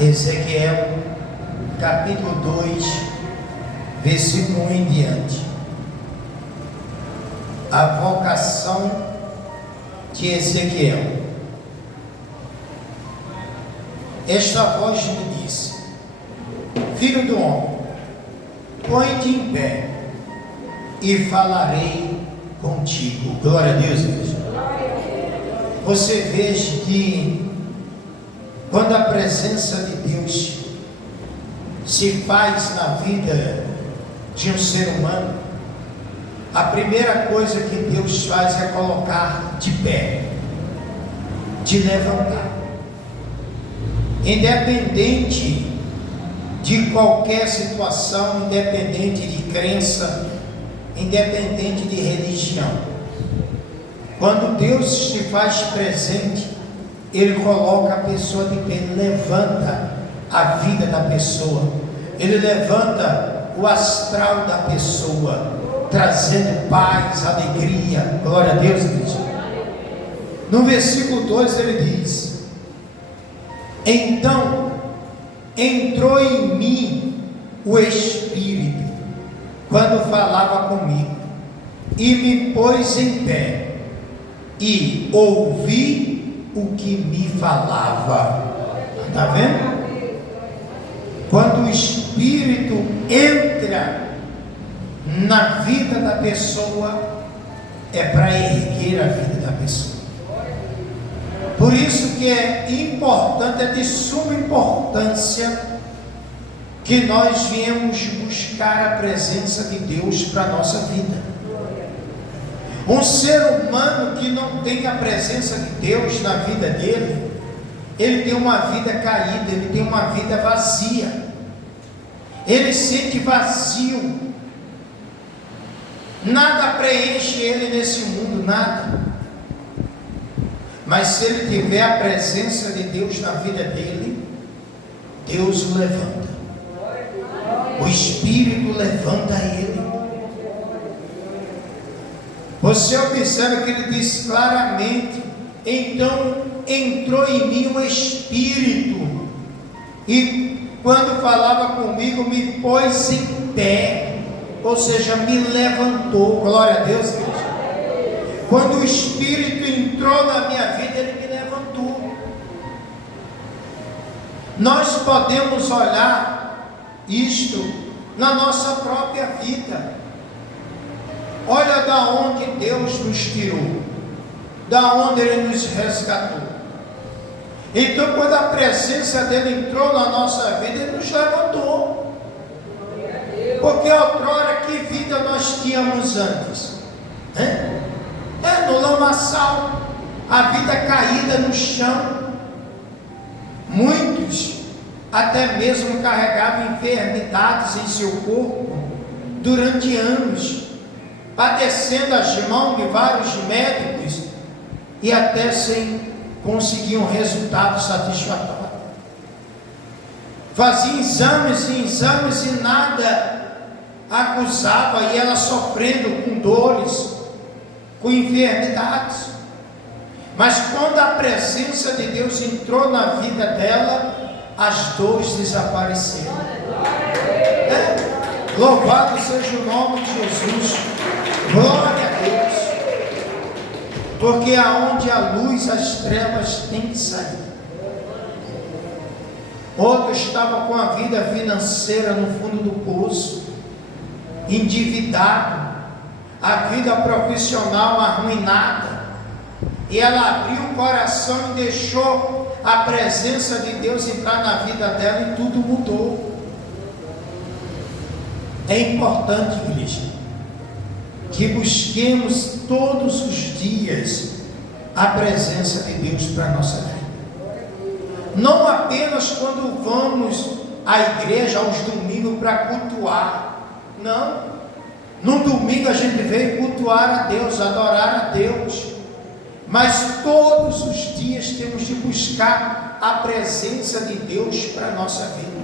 Ezequiel, capítulo 2, versículo 1 em diante. A vocação de Ezequiel. Esta voz me disse: Filho do homem, põe-te em pé e falarei contigo. Glória a Deus, igreja. Você veja que quando a presença de Deus se faz na vida de um ser humano, a primeira coisa que Deus faz é colocar de pé, de levantar. Independente de qualquer situação, independente de crença, independente de religião, quando Deus se faz presente, Ele coloca a pessoa de pé, Ele levanta a vida da pessoa, Ele levanta o astral da pessoa, trazendo paz, alegria. Glória a Deus, igreja. No versículo 2 ele diz: Então entrou em mim o Espírito quando falava comigo, e me pôs em pé, e ouvi o que me falava. Está vendo? Quando o Espírito entra na vida da pessoa, é para erguer a vida da pessoa. Por isso que é importante, é de suma importância, que nós viemos buscar a presença de Deus para a nossa vida. Um ser humano que não tem a presença de Deus na vida dele, ele tem uma vida caída, ele tem uma vida vazia, ele sente vazio, nada preenche ele nesse mundo, nada. Mas se ele tiver a presença de Deus na vida dele, Deus o levanta, o Espírito levanta ele. Você observa que ele diz claramente: então entrou em mim o Espírito, e quando falava comigo, me pôs em pé, ou seja, me levantou. Glória a Deus, igreja. Quando o Espírito entrou na minha vida, ele me levantou. Nós podemos olhar isto na nossa própria vida. Olha da onde Deus nos tirou, da onde Ele nos resgatou. Então, quando a presença dele entrou na nossa vida, Ele nos levantou. Porque outrora, que vida nós tínhamos antes? No lamaçal, a vida caída no chão. Muitos até mesmo carregavam enfermidades em seu corpo durante anos, padecendo as mãos de vários médicos e até sem conseguir um resultado satisfatório. Fazia exames e exames e nada acusava, e ela sofrendo com dores, com enfermidades. Mas quando a presença de Deus entrou na vida dela, as dores desapareceram. Louvado seja o nome de Jesus. Glória a Deus. Porque aonde há luz, as trevas têm que sair. Outro estava com a vida financeira no fundo do poço, endividado, a vida profissional arruinada, e ela abriu o coração e deixou a presença de Deus entrar na vida dela, e tudo mudou. É importante, igreja, que busquemos todos os dias a presença de Deus para a nossa vida. Não apenas quando vamos à igreja aos domingos para cultuar. Não. No domingo a gente veio cultuar a Deus, adorar a Deus. Mas todos os dias temos de buscar a presença de Deus para a nossa vida.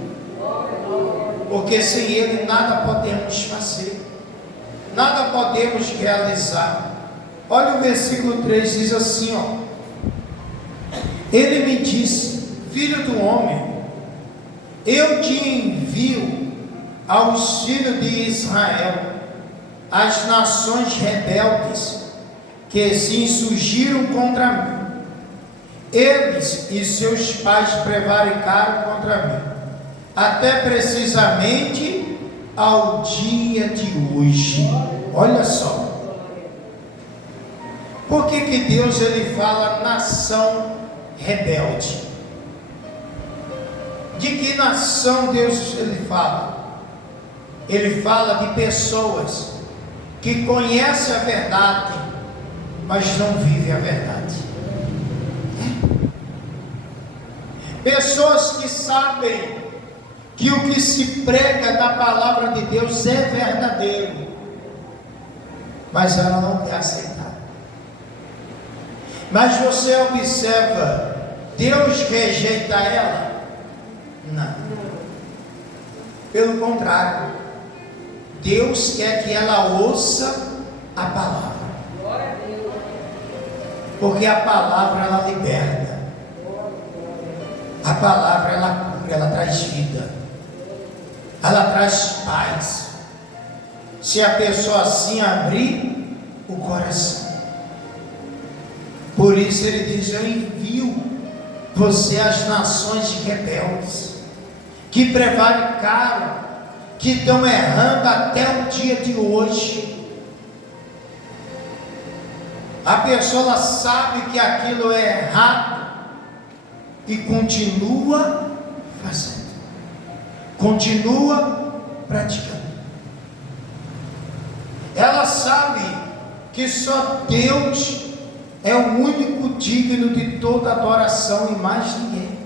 Porque sem Ele nada podemos fazer, nada podemos realizar. Olha o versículo 3, diz assim, Ele me disse: Filho do homem, eu te envio aos filhos de Israel, as nações rebeldes que se insurgiram contra mim. Eles e seus pais prevaricaram contra mim, até precisamente ao dia de hoje. Olha só. Por que Deus ele fala nação rebelde? De que nação Deus ele fala? Ele fala de pessoas que conhecem a verdade, mas não vivem a verdade. Pessoas que sabem que o que se prega da palavra de Deus é verdadeiro, mas ela não quer aceitar. Mas você observa, Deus rejeita ela? Não. Pelo contrário, Deus quer que ela ouça a palavra. Porque a palavra ela liberta. A palavra ela cura, ela traz vida. Ela traz paz. Se a pessoa assim abrir o coração. Por isso ele diz: eu envio você às nações rebeldes, que prevaricaram, que estão errando até o dia de hoje. A pessoa ela sabe que aquilo é errado e continua fazendo, continua praticando. Ela sabe que só Deus é o único digno de toda adoração e mais ninguém.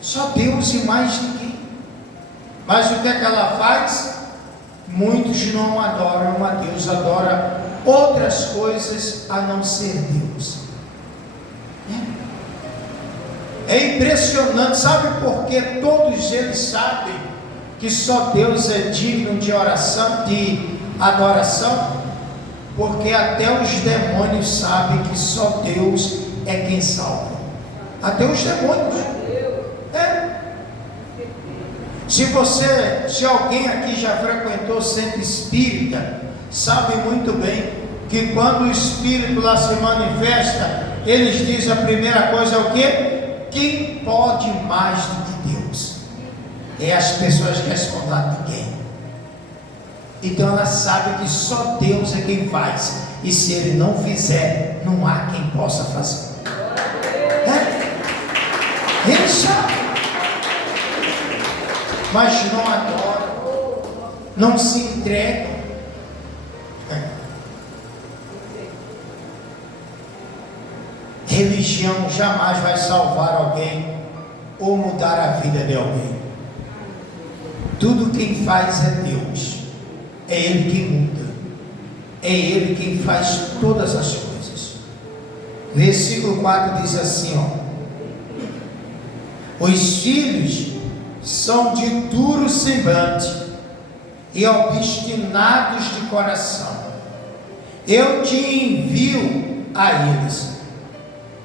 Só Deus e mais ninguém. Mas o que é que ela faz? Muitos não adoram a Deus, adoram outras coisas a não ser Deus. É impressionante, sabe por que todos eles sabem que só Deus é digno de oração, de adoração? Porque até os demônios sabem que só Deus é quem salva. Até os demônios. Se alguém aqui já frequentou centro espírita, sabe muito bem que quando o espírito lá se manifesta, eles dizem a primeira coisa é o quê? Quem pode mais do que Deus? E as pessoas respondem: ninguém. Então ela sabe que só Deus é quem faz, e se Ele não fizer, não há quem possa fazer. Ele sabe, mas não adoram, não se entregam. Religião jamais vai salvar alguém ou mudar a vida de alguém. Tudo quem faz é Deus. É Ele quem muda. É Ele quem faz todas as coisas. Versículo 4 diz assim, os filhos são de duro semblante e obstinados de coração. Eu te envio a eles,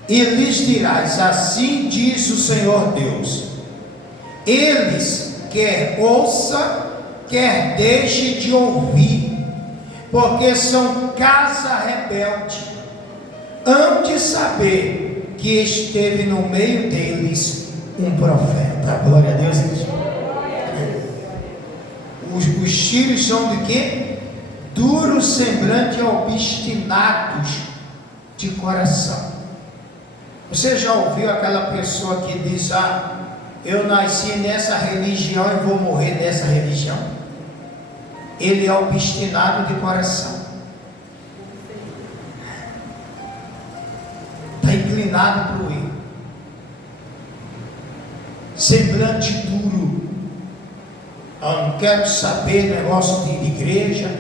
e lhes dirás: assim diz o Senhor Deus. Eles quer ouça, quer deixe de ouvir, porque são casa rebelde. Hão de saber que esteve no meio deles um profeta. Glória a Deus. Os filhos são de quê? Duro semblante e obstinados de coração. Você já ouviu aquela pessoa que diz: eu nasci nessa religião e vou morrer nessa religião? Ele é obstinado de coração, está inclinado para o erro, semblante duro. Eu não quero saber negócio de igreja,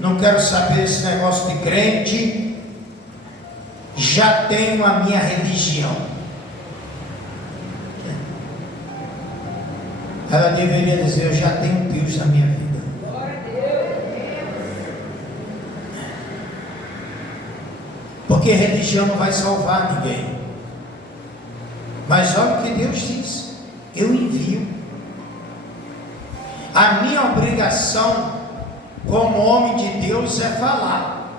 não quero saber esse negócio de crente, já tenho a minha religião. Ela deveria dizer: eu já tenho Deus na minha vida. Porque religião não vai salvar ninguém. Mas olha o que Deus diz: eu envio. A minha obrigação como homem de Deus é falar,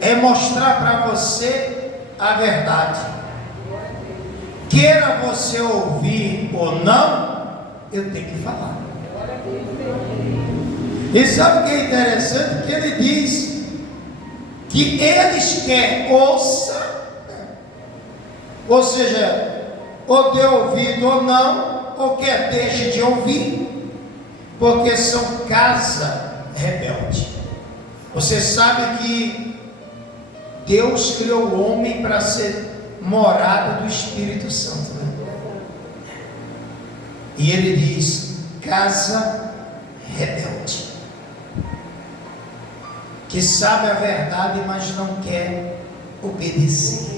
é mostrar para você a verdade. Queira você ouvir ou não, eu tenho que falar. E sabe o que é interessante? Que ele diz que eles quer ouça, ou seja, ou dê ouvido ou não, ou quer deixe de ouvir, porque são casa rebelde. Você sabe que Deus criou o homem para ser morada do Espírito Santo, né? E ele diz, casa rebelde, que sabe a verdade, mas não quer obedecer.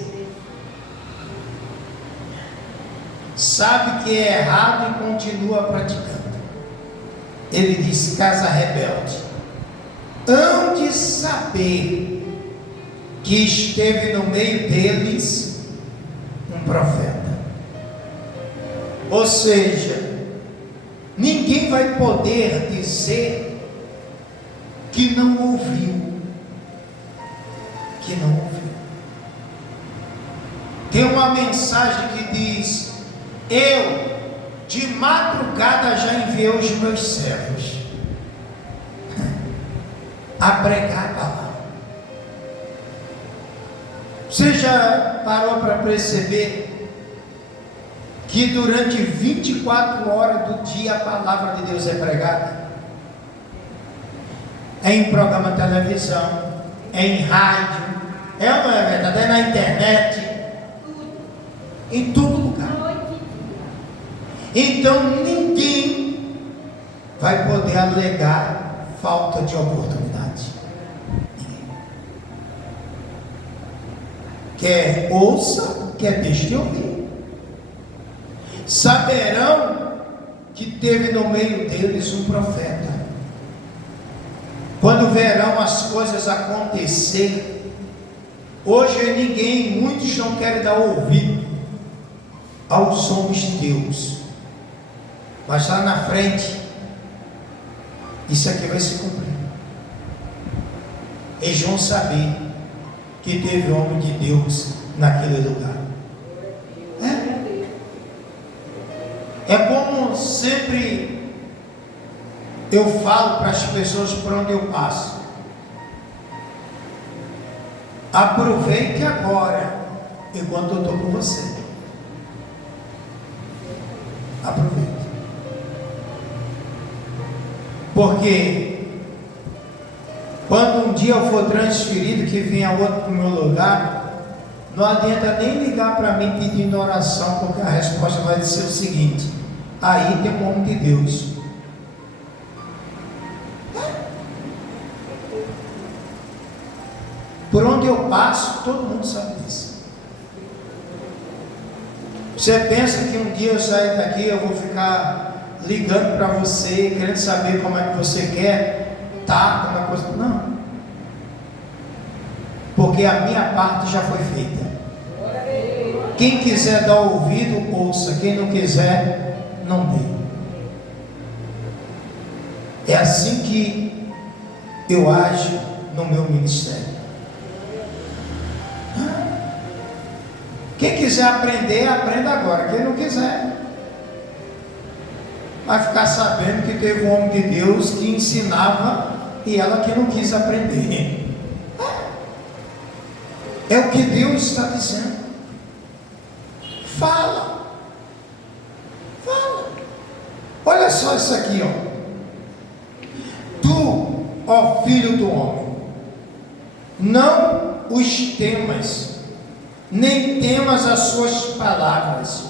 Sabe que é errado e continua praticando. Ele diz, casa rebelde, hão de saber que esteve no meio deles um profeta. Ou seja, ninguém vai poder dizer que não ouviu. Que não ouviu. Tem uma mensagem que diz, eu de madrugada já enviei os meus servos a pregar a palavra. Você já parou para perceber que durante 24 horas do dia a palavra de Deus é pregada? É em programa de televisão, é em rádio, é ou não é verdade? É na internet, em todo lugar. Então ninguém vai poder alegar falta de oportunidade. Quer ouça, quer deixe de ouvir. Saberão que teve no meio deles um profeta. Quando verão as coisas acontecer, hoje ninguém, muitos não querem dar ouvido aos homens de Deus, mas lá na frente, isso aqui vai se cumprir. Eles vão saber que teve homem de Deus naquele lugar. É como sempre eu falo para as pessoas por onde eu passo: aproveite agora, enquanto eu estou com você. Aproveite. Porque quando um dia eu for transferido, que venha outro para o meu lugar, não adianta nem ligar para mim pedindo oração, porque a resposta vai ser o seguinte: aí tem um homem de Deus. Por onde eu passo, todo mundo sabe disso. Você pensa que um dia eu sair daqui, eu vou ficar ligando para você, querendo saber como é que você quer, tá, como é que você... Não. Porque a minha parte já foi feita. Quem quiser dar ouvido, ouça. Quem não quiser, não dê. É assim que eu ajo no meu ministério. Quem quiser aprender, aprenda agora. Quem não quiser, vai ficar sabendo que teve um homem de Deus que ensinava e ela que não quis aprender. É o que Deus está dizendo. Fala. Fala. Olha só isso aqui, ó. Tu, ó filho do homem, não os temas, nem temas as suas palavras,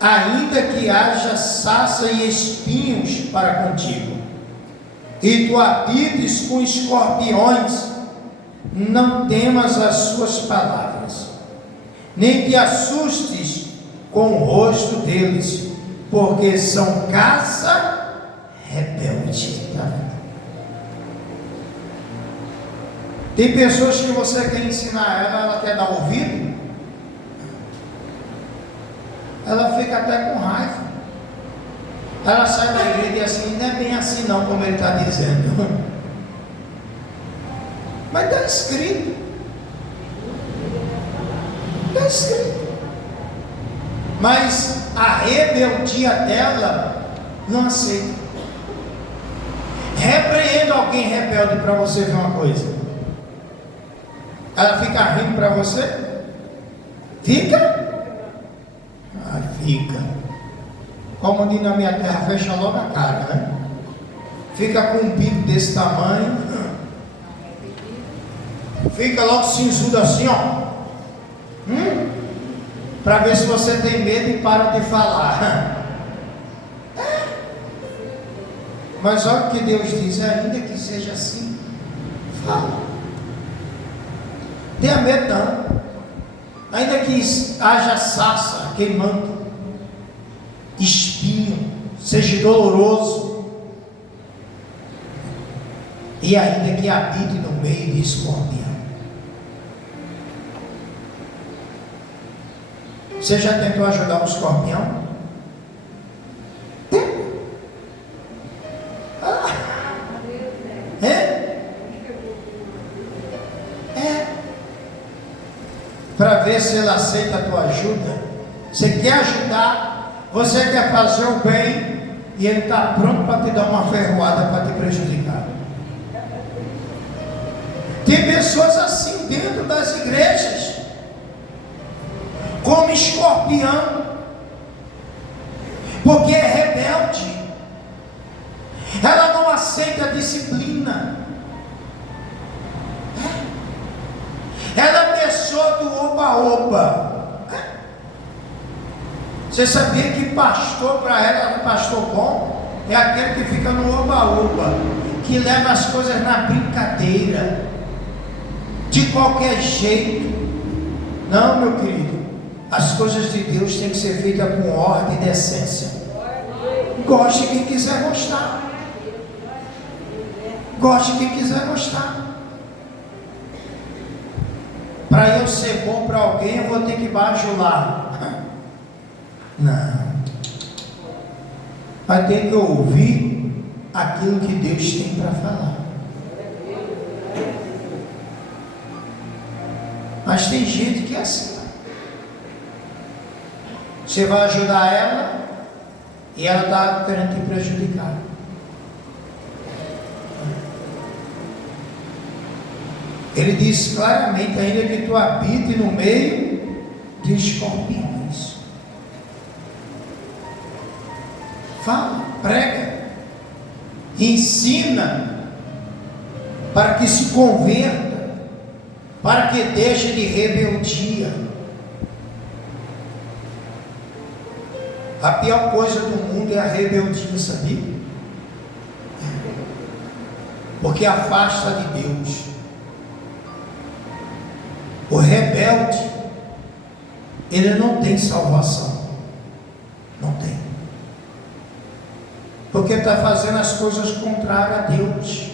ainda que haja sarça e espinhos para contigo, e tu habites com escorpiões, não temas as suas palavras, nem te assustes com o rosto deles, porque são casa rebelde. Tem pessoas que você quer ensinar ela quer dar ouvido, ela fica até com raiva, Ela sai da igreja e diz assim: não é bem assim não, como ele está dizendo. Mas está escrito. Está escrito. Mas a rebeldia dela não aceita. Repreenda alguém rebelde para você ver uma coisa. Ela fica rindo para você? Fica? Ah, fica. Como diz na minha terra, fecha logo a cara, né? Fica com um bico desse tamanho. Fica logo cinzudo assim, ó. Para ver se você tem medo e para de falar. Mas olha o que Deus diz: ainda que seja assim, fala. Tenha medo não. Ainda que haja sarça queimando, espinho, seja doloroso, e ainda que habite no meio de escorpião. Você já tentou ajudar um escorpião? Para ver se ele aceita a tua ajuda. Você quer ajudar, você quer fazer o bem, e ele está pronto para te dar uma ferroada para te prejudicar. Tem pessoas assim dentro das igrejas, como escorpião, porque é rebelde, ela não aceita a disciplina. Ela é pessoa do oba-oba. Você sabia que pastor, para ela, pastor bom, é aquele que fica no oba-oba, que leva as coisas na brincadeira, de qualquer jeito. Não, meu querido, as coisas de Deus têm que ser feitas com ordem e decência. Goste quem quiser gostar. Goste quem quiser gostar. Para eu ser bom para alguém, eu vou ter que bajular. Não. Vai ter que ouvir aquilo que Deus tem para falar. Mas tem gente que é assim. Você vai ajudar ela e ela está querendo te prejudicar. Ele diz claramente: ainda que tu habite no meio de escorpiões. Fala, prega, ensina, para que se converta, para que deixe de rebeldia. A pior coisa do mundo é a rebeldia, sabia? Porque afasta de Deus. O rebelde, ele não tem salvação. Não tem. Porque está fazendo as coisas contrárias a Deus.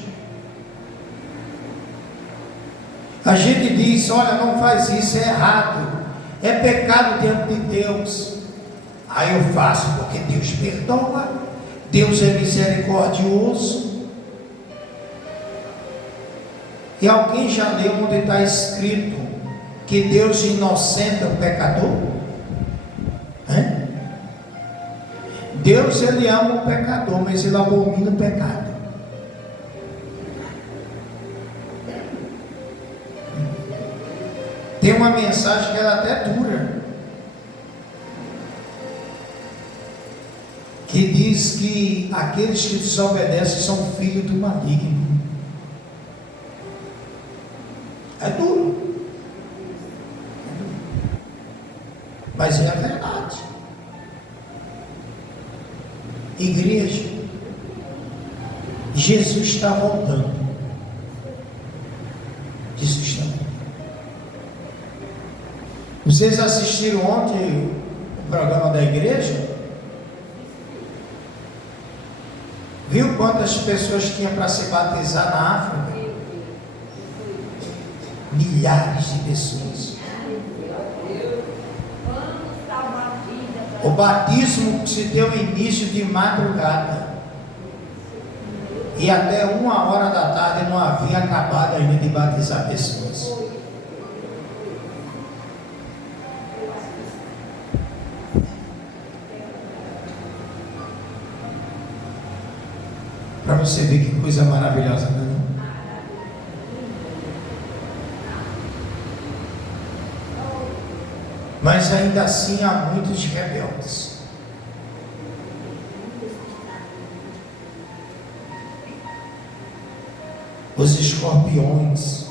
A gente diz: olha, não faz isso, é errado, é pecado diante de Deus. Aí eu faço porque Deus perdoa, Deus é misericordioso. E alguém já leu onde está escrito que Deus inocenta o pecador? Deus, ele ama o pecador, mas ele abomina o pecado. Tem uma mensagem que ela até dura, que diz que aqueles que desobedecem são filhos do maligno. É duro. Mas é a verdade. Igreja, Jesus está voltando. Jesus está voltando. Vocês assistiram ontem o programa da igreja? Viu quantas pessoas tinham para se batizar na África? Milhares de pessoas. O batismo se deu início de madrugada. E até 1h da tarde não havia acabado ainda de batizar pessoas. Para você ver que coisa maravilhosa, não é? Mas ainda assim há muitos rebeldes. Os escorpiões,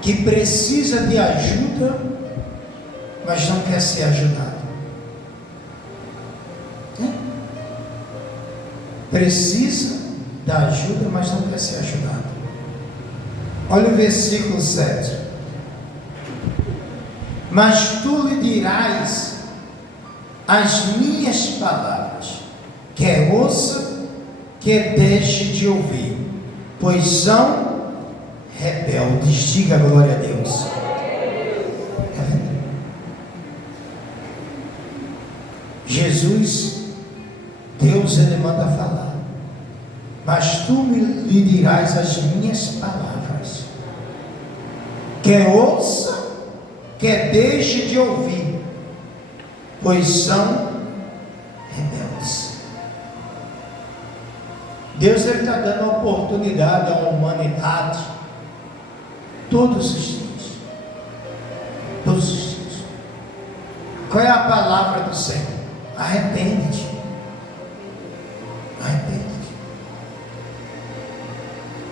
que precisa de ajuda, mas não quer ser ajudado. Precisa da ajuda, mas não quer ser ajudado. Olha o versículo 7. Mas tu lhe dirás as minhas palavras, quer ouça, quer deixe de ouvir, pois são rebeldes. Diga glória a Deus. Jesus, Deus, Ele manda falar, mas tu lhe dirás as minhas palavras, quer ouça, quer deixe de ouvir, pois são rebeldes. Deus está dando a oportunidade à humanidade todos os dias. Todos os dias. Qual é a palavra do Senhor? Arrepende-te. Arrepende-te.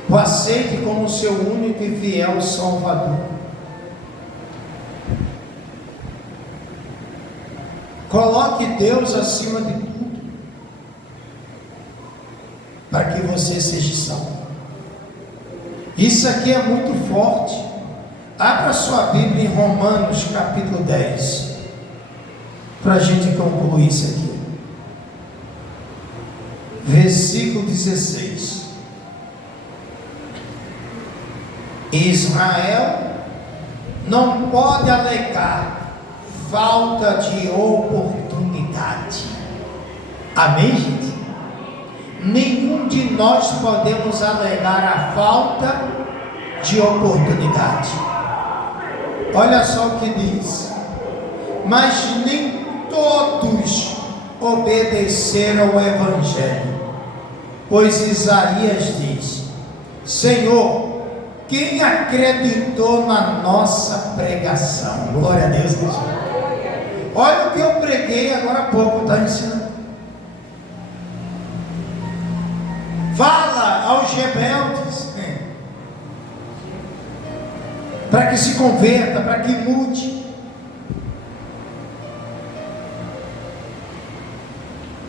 O aceite como seu único e fiel Salvador. Coloque Deus acima de tudo, para que você seja salvo. Isso aqui é muito forte. Abra sua Bíblia em Romanos capítulo 10, para a gente concluir isso aqui. Versículo 16. Israel não pode alegar falta de oportunidade. Amém, gente? Nenhum de nós podemos alegar a falta de oportunidade. Olha só o que diz: mas nem todos obedeceram ao Evangelho, pois Isaías diz: Senhor, quem acreditou na nossa pregação? Glória a Deus. Olha o que eu preguei agora há pouco, está ensinando. Fala aos rebeldes, para que se converta, para que mude.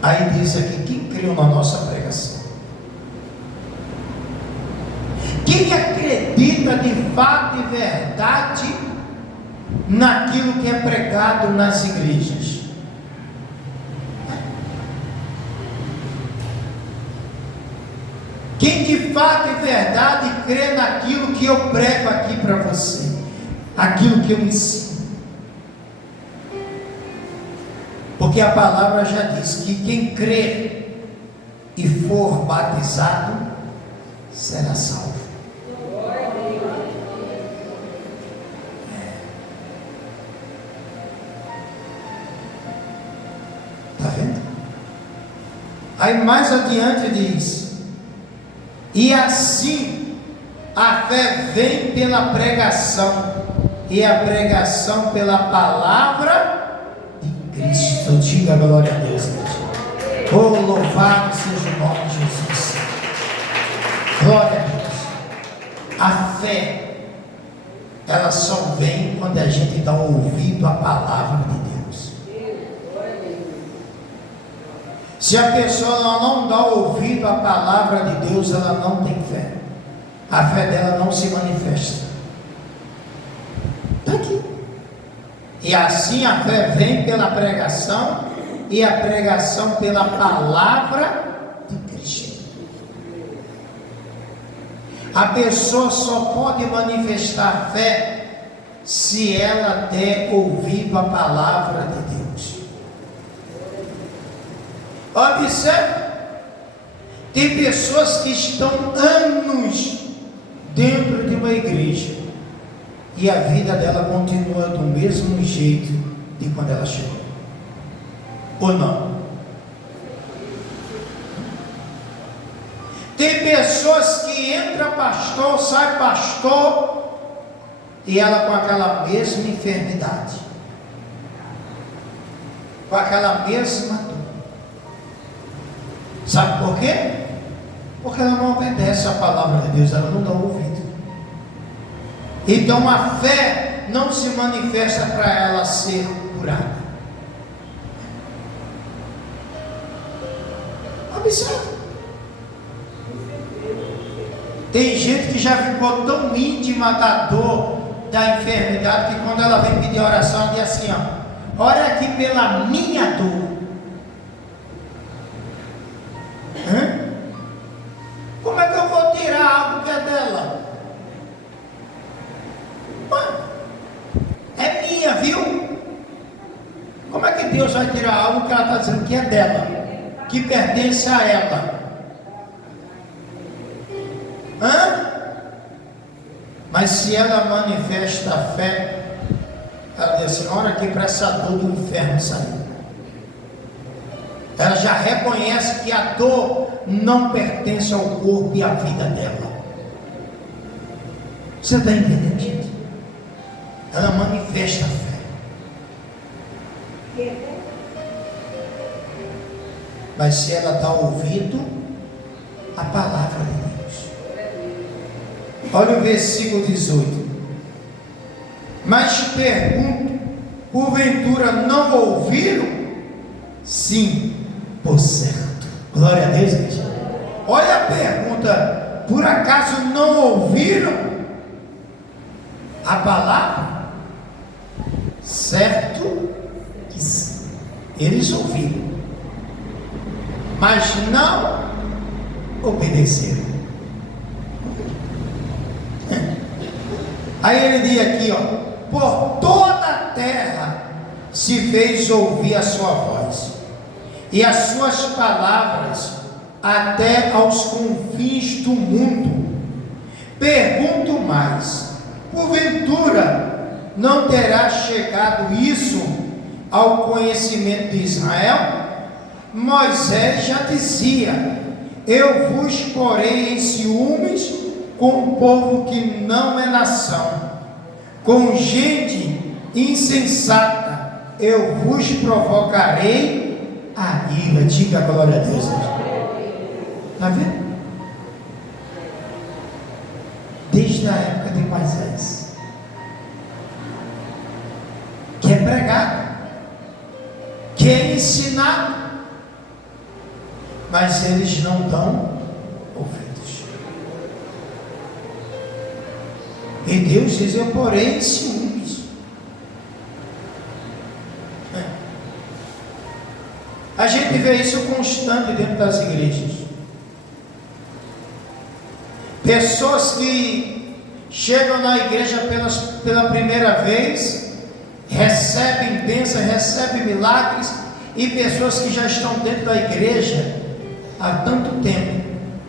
Aí diz aqui: quem creu na nossa pregação? Quem acredita de fato e verdade naquilo que é pregado nas igrejas? Quem de fato e verdade crê naquilo que eu prego aqui para você, aquilo que eu ensino? Porque a palavra já diz que quem crer e for batizado será salvo. Está vendo? Aí mais adiante diz: e assim a fé vem pela pregação, e a pregação pela palavra de Cristo. Diga glória a Deus. Oh, louvado seja o nome de Jesus. Glória a Deus. A fé, ela só vem quando a gente dá ouvido à palavra de Deus. Se a pessoa não dá ouvido à palavra de Deus, ela não tem fé. A fé dela não se manifesta. Está aqui. E assim a fé vem pela pregação, e a pregação pela palavra de Cristo. A pessoa só pode manifestar fé se ela der ouvido à palavra de Deus. Observe, tem pessoas que estão anos dentro de uma igreja e a vida dela continua do mesmo jeito de quando ela chegou, ou não? Tem pessoas que entra pastor, sai pastor, e ela com aquela mesma enfermidade, com aquela mesma dor. Sabe por quê? Porque ela não obedece à palavra de Deus, ela não dá ouvido. Então a fé não se manifesta para ela ser curada. Observe. Tem gente que já ficou tão íntima da dor, da enfermidade, que quando ela vem pedir oração, ela diz assim: ó, ora aqui pela minha dor. Como é que eu vou tirar algo que é dela? É minha, viu? Como é que Deus vai tirar algo que ela está dizendo que é dela, que pertence a ela? Mas se ela manifesta a fé, ela diz assim: ora aqui para essa dor do inferno sair. Ela já reconhece que a dor não pertence ao corpo e à vida dela. Você está entendendo, gente? Ela manifesta a fé. Mas se ela dá ouvido à palavra de Deus. Olha o versículo 18. Mas te pergunto, porventura não ouviram? Sim, por certo. Glória a Deus, gente. Olha a pergunta: por acaso não ouviram a palavra? Certo que sim, eles ouviram, mas não obedeceram. Aí ele diz aqui, ó: por toda a terra se fez ouvir a sua voz, e as suas palavras até aos confins do mundo. Pergunto mais: porventura não terá chegado isso ao conhecimento de Israel? Moisés já dizia: eu vos porei em ciúmes com um povo que não é nação, com gente insensata eu vos provocarei a ira. Diga glória a Deus. Está vendo? Desde a época de Moisés, que é pregado, que é ensinado, mas eles não dão ouvidos. E Deus diz: eu porém em ciúmes. A gente vê isso constante dentro das igrejas. Pessoas que chegam na igreja pela primeira vez, recebem bênçãos, recebem milagres, e pessoas que já estão dentro da igreja há tanto tempo,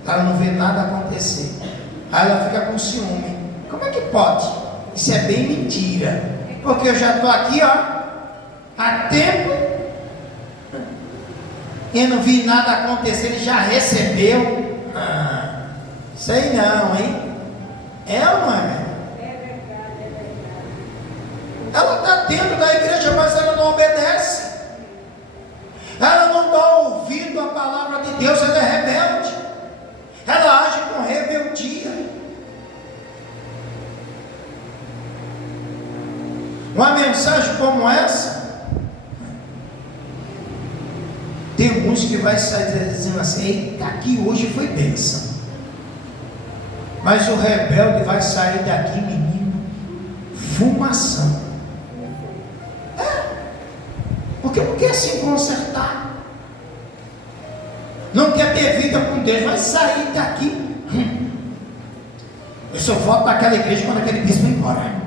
ela não vê nada acontecer. Aí ela fica com ciúme. Como é que pode? Isso é bem mentira, porque eu já estou aqui, ó, há tempo e não vi nada acontecer. Ele já recebeu. Sei não, hein? É ou não é? Ela está dentro da igreja, mas ela não obedece. Ela não dá ouvido à palavra de Deus. Ela é rebelde. Ela age com rebeldia. Uma mensagem como essa, tem uns que vai sair dizendo assim: eita, aqui hoje foi bênção. Mas o rebelde vai sair daqui, menino, fumação. Porque não quer se consertar, não quer ter vida com Deus, vai sair daqui. Eu só volto para aquela igreja quando aquele bispo vai embora.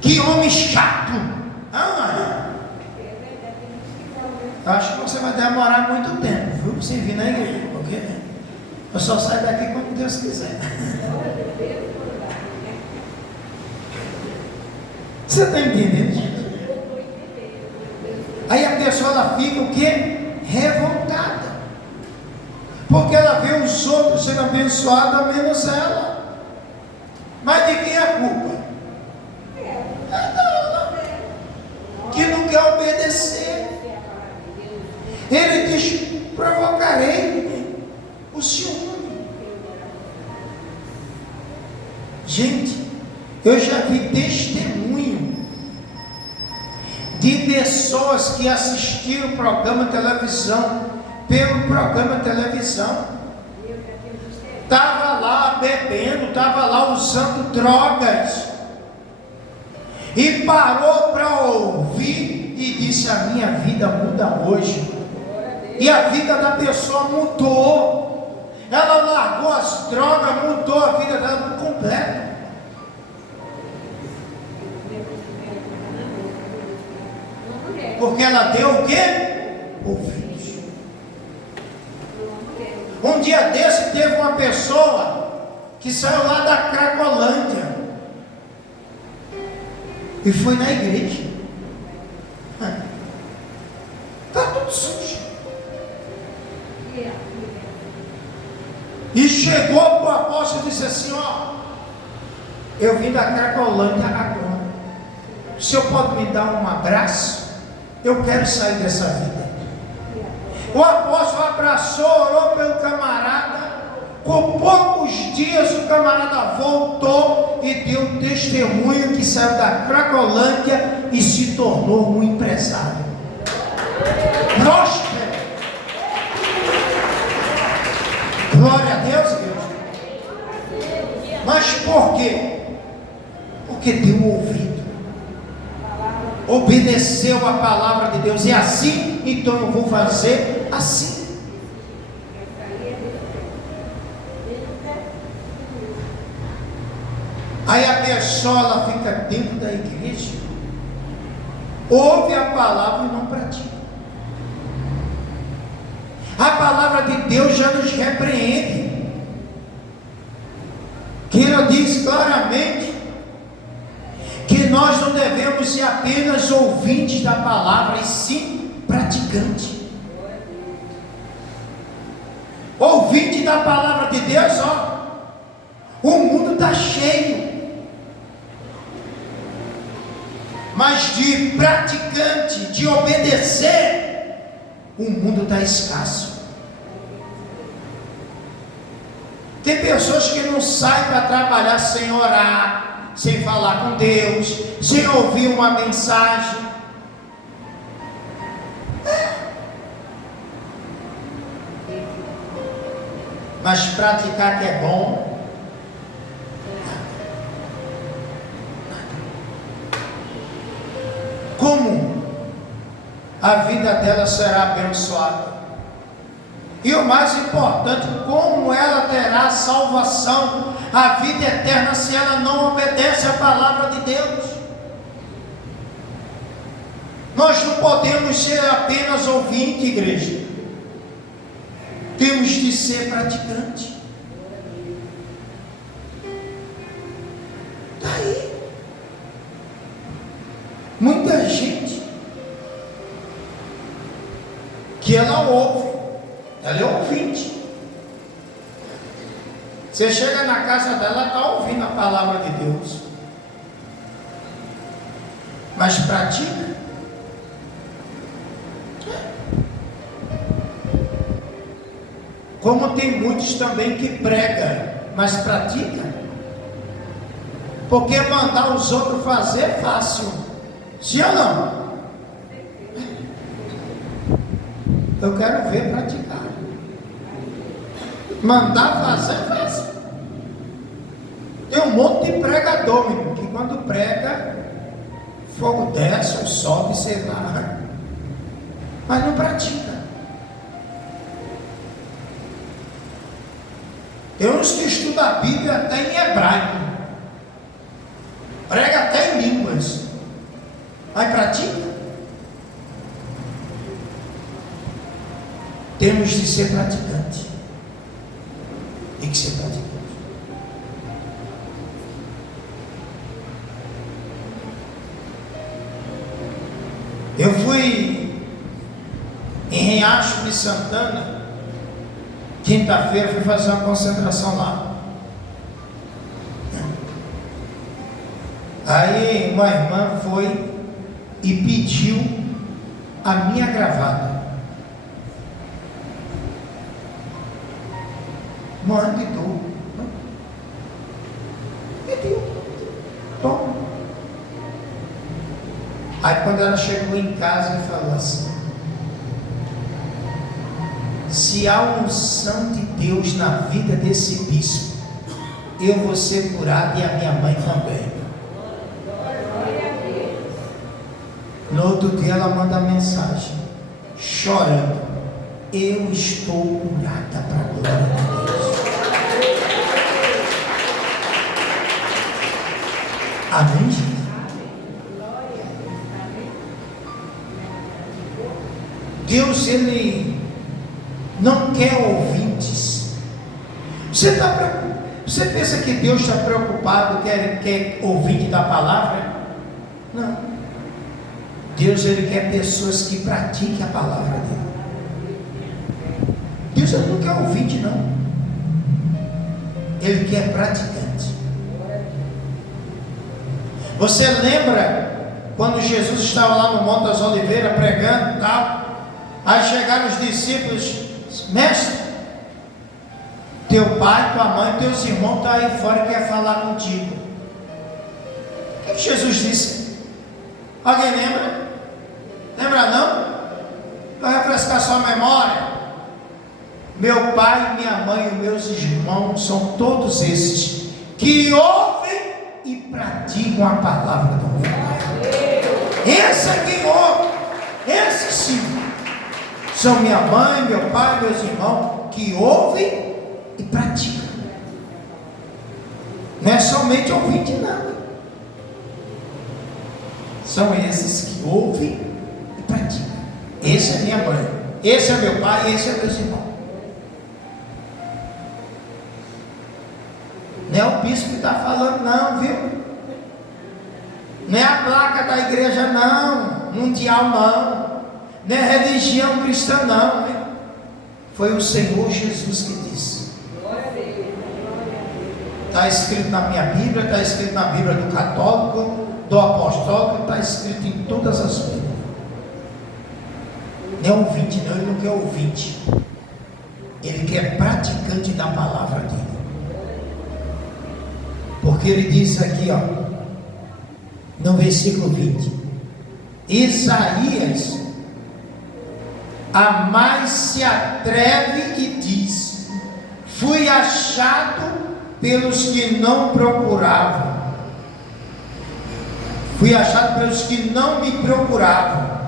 Que homem chato! Acho que você vai demorar muito tempo, viu? Pra você vir na igreja, porque eu só saio daqui quando Deus quiser. Você está entendendo, gente? Aí a pessoa ela fica o quê? Revoltada. Porque ela vê os outros sendo abençoados, menos ela. Mas de quem é a culpa? É dela. Que não quer obedecer. Ele diz: provocarei o ciúme. Gente, eu já vi testemunho de pessoas que assistiram o programa de televisão, pelo programa de televisão, estava lá bebendo, estava lá usando drogas, e parou para ouvir e disse: a minha vida muda hoje. E a vida da pessoa mudou. Ela largou as drogas, mudou a vida dela por completo. Porque ela deu o quê? Ouvidos. Um dia desse teve uma pessoa que saiu lá da Cracolândia e foi na igreja. Está tudo sujo. E chegou para o apóstolo e disse assim: ó, eu vim da Cracolândia agora. O senhor pode me dar um abraço? Eu quero sair dessa vida. O apóstolo abraçou, orou pelo camarada. Com poucos dias o camarada voltou e deu testemunho que saiu da Cracolândia e se tornou um empresário próspero. Glória a Deus, igreja. Mas por quê? Porque deu ouvido, obedeceu a palavra de Deus. E assim, então eu vou fazer assim. Aí a pessoa ela fica dentro da igreja, ouve a palavra e não pratica. A palavra de Deus já nos repreende, que ela diz claramente que nós não devemos ser apenas ouvintes da palavra, e sim praticantes. Ouvinte da palavra de Deus, ó, o mundo está cheio, mas de praticante, de obedecer, o mundo está escasso. Tem pessoas que não saem para trabalhar sem orar, sem falar com Deus, sem ouvir uma mensagem. Mas praticar que é bom, como a vida dela será abençoada? E o mais importante, como ela terá salvação, a vida eterna, se ela não obedece à palavra de Deus? Nós não podemos ser apenas ouvinte, igreja. Temos de ser praticante. Está aí. Muita gente que ela ouve, ela é ouvinte. Você chega na casa dela, ela está ouvindo a palavra de Deus, mas pratica? Como tem muitos também que pregam, mas pratica? Porque mandar os outros fazer é fácil, sim ou não? Eu quero ver praticar. Mandar fazer é fácil. Tem um monte de pregador, menino, que quando prega, fogo desce, ou sobe, sei lá, mas não pratica. Tem uns que estudam a Bíblia até em hebraico, prega até em línguas, Mas pratica. Temos de ser praticantes. Tem que ser praticante. Eu fui em Riacho de Santana, quinta-feira, fui fazer uma concentração lá. Aí uma irmã foi e pediu a minha gravata. Mãe, e tu? Pediu. Toma. Aí quando ela chegou em casa e falou assim: se há unção de Deus na vida desse bispo, eu vou ser curado e a minha mãe também. No outro dia ela manda mensagem, chorando: eu estou curada para a glória de Deus. Amém, gente? Deus, Ele não quer ouvintes. Você pensa que Deus está preocupado, quer ouvinte da palavra? Não. Deus, Ele quer pessoas que pratiquem a palavra dele. Deus, Ele não quer ouvinte, não. Ele quer praticante. Você lembra quando Jesus estava lá no Monte das Oliveiras pregando e tal? Aí chegaram os discípulos: mestre, teu pai, tua mãe, teus irmãos estão aí fora e quer falar contigo. O que Jesus disse? Alguém lembra? Lembra não? Vou refrescar sua memória. Meu pai, minha mãe e meus irmãos são todos esses que ouvem e praticam a palavra do meu Pai. Esse é quem ouve. Esse sim são minha mãe, meu pai, meus irmãos, que ouvem e praticam. Não é somente ouvinte, não. São esses que ouvem e praticam. Esse é minha mãe, esse é meu pai, esse é meus irmãos. Não é o bispo que está falando, não, viu? Não é a placa da igreja, não. Mundial, não. Não é religião cristã, não. Né? Foi o Senhor Jesus que disse. Está escrito na minha Bíblia, está escrito na Bíblia do católico, do apostólico, está escrito em todas as Bíblias. Não é ouvinte, não. Ele não quer ouvinte. Ele quer praticante da palavra dele. Porque ele diz aqui, ó, no versículo 20: Isaías a mais se atreve e diz: fui achado pelos que não procuravam, fui achado pelos que não me procuravam,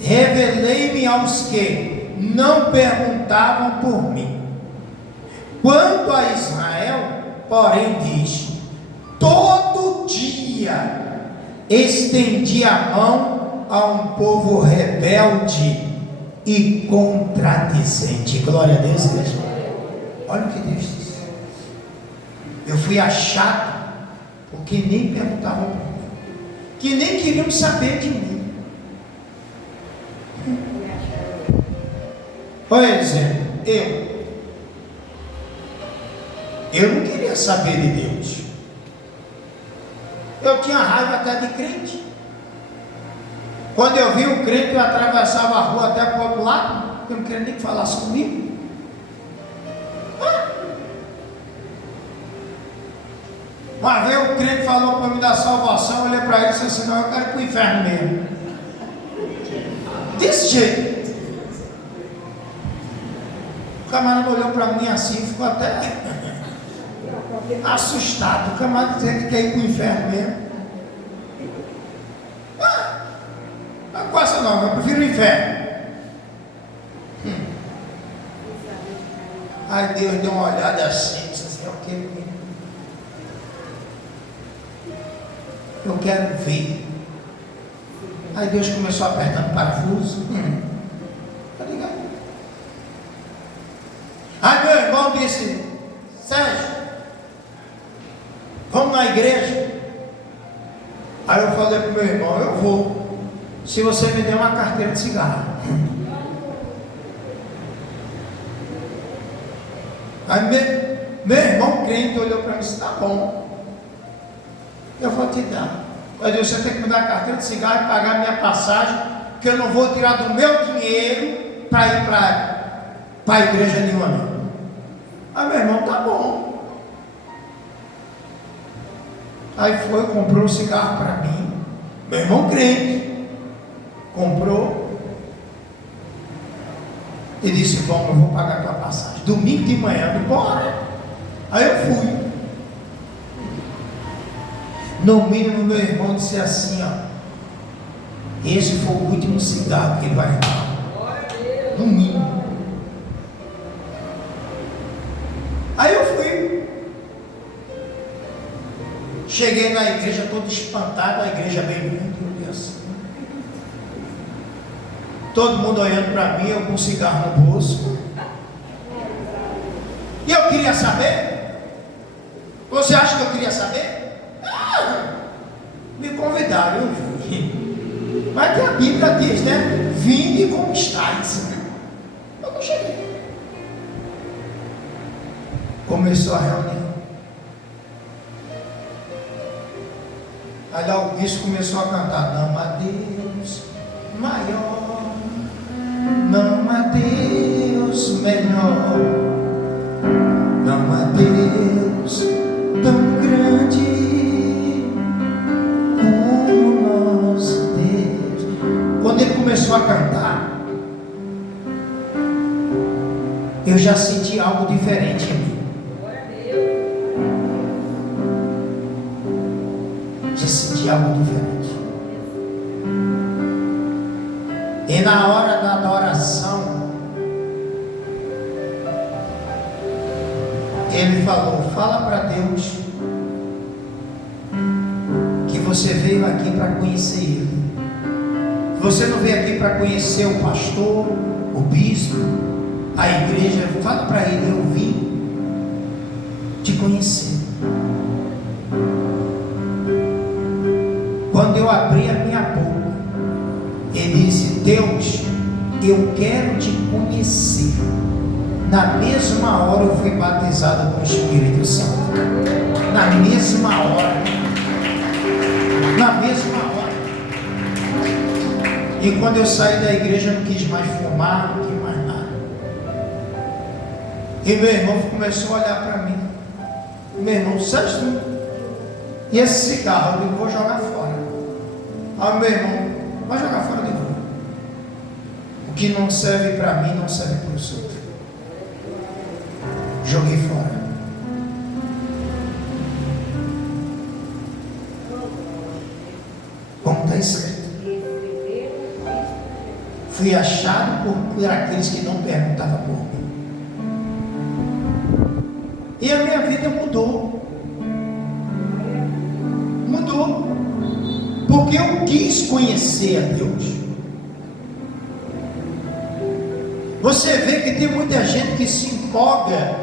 revelei-me aos que não perguntavam por mim. Quanto a Israel, porém, diz: todo dia estendi a mão a um povo rebelde e contradizente. Glória a Deus, igreja. Olha o que Deus diz. Eu fui achado porque nem perguntavam por mim, que nem queriam saber de mim. Por exemplo, eu não queria saber de Deus. Eu tinha raiva até de crente. Quando eu vi um crente, eu atravessava a rua até para o outro lado, eu não queria nem que falasse comigo. Uma vez o crente falou para me dar salvação, eu olhei para ele e disse assim: não, eu quero ir para o inferno mesmo. Desse jeito. O camarada olhou para mim assim e ficou até assustado. O camarada dizendo que quer ir para o inferno mesmo. Não gosta não, eu prefiro o inferno. Aí Deus deu uma olhada assim, disse assim: eu quero ver. Aí Deus começou apertando o parafuso. Tá ligado? Aí meu irmão disse: Sérgio, vamos na igreja? Aí eu falei para o meu irmão: eu vou, se você me der uma carteira de cigarro. Aí meu irmão crente olhou para mim e disse: tá bom, eu vou te dar. Mas você tem que me dar a carteira de cigarro e pagar a minha passagem, que eu não vou tirar do meu dinheiro para ir para a igreja nenhuma não. Aí meu irmão: tá bom. Aí foi, comprou um cigarro para mim. Meu irmão crente comprou e disse: vamos, eu vou pagar a tua passagem. Domingo de manhã, bora. Aí eu fui. No mínimo meu irmão disse assim: ó, esse foi o último cigarro que ele vai fumar. No mínimo. Aí eu fui. Cheguei na igreja todo espantado, a igreja bem grande, assim. Todo mundo olhando para mim, eu com um cigarro no bolso. E eu queria saber. Você acha que eu queria saber? Me convidaram, eu fui. Mas que a Bíblia diz, né? Vinde e conquistais. Eu não cheguei. Começou a reunião. Aí lá o bispo começou a cantar: não há Deus maior, não há Deus melhor, não há Deus tão grande como nosso Deus. Quando ele começou a cantar, eu já senti algo diferente em mim. Já senti algo diferente. E na hora da adoração, ele falou: fala para Deus que você veio aqui para conhecer Ele. Você não veio aqui para conhecer o pastor, o bispo, a igreja. Fala para Ele: eu vim te conhecer. Quando eu abri a minha boca, ele disse: Deus, eu quero te conhecer. Na mesma hora eu fui batizado com o Espírito Santo. Na mesma hora. Na mesma hora. E quando eu saí da igreja, eu não quis mais fumar, não quis mais nada. E meu irmão começou a olhar para mim. Meu irmão: Sérgio, e esse cigarro? Eu vou jogar fora. Aí meu irmão: vai jogar fora de novo. O que não serve para mim, não serve para os outros. Joguei fora. Como está escrito: fui achado por aqueles que não perguntavam por mim. E a minha vida mudou. Mudou. Porque eu quis conhecer a Deus. Você vê que tem muita gente que se empolga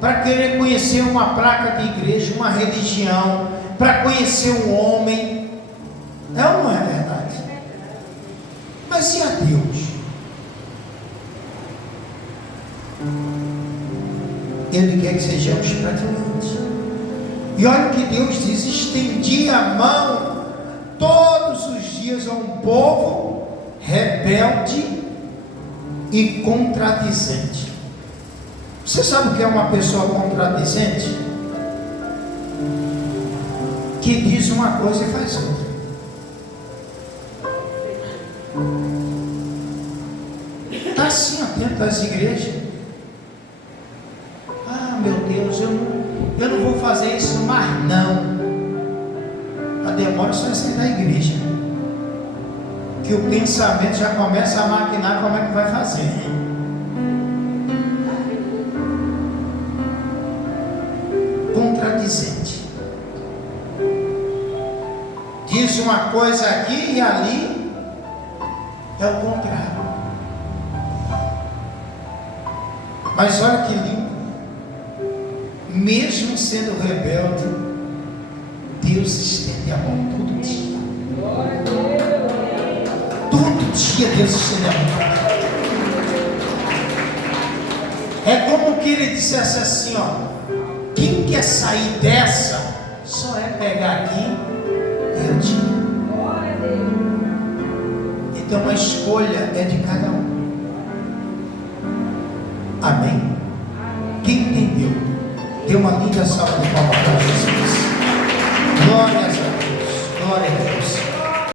para querer conhecer uma placa de igreja, uma religião, para conhecer um homem. É ou não é verdade? Mas e a Deus? Ele quer que sejamos praticantes. E olha o que Deus diz: estendi a mão todos os dias a um povo rebelde e contradizente. Você sabe o que é uma pessoa contradizente? Que diz uma coisa e faz outra. Está assim dentro das igrejas. Ah, meu Deus, eu não vou fazer isso mais não. A demora só é sair da igreja, que o pensamento já começa a maquinar como é que vai fazer. Contradizente. Diz diz uma coisa aqui e ali é o contrário. Mas olha que lindo, mesmo sendo rebelde, Deus estende a mão todo dia. Todo dia Deus estende a mão. É como que ele dissesse assim, ó: quem quer sair dessa, só é pegar aqui e eu tiro. Então a escolha é de cada um. Amém? Quem entendeu? Dê uma linda salva de palmas para Jesus. Glórias a Deus. Glória a Deus.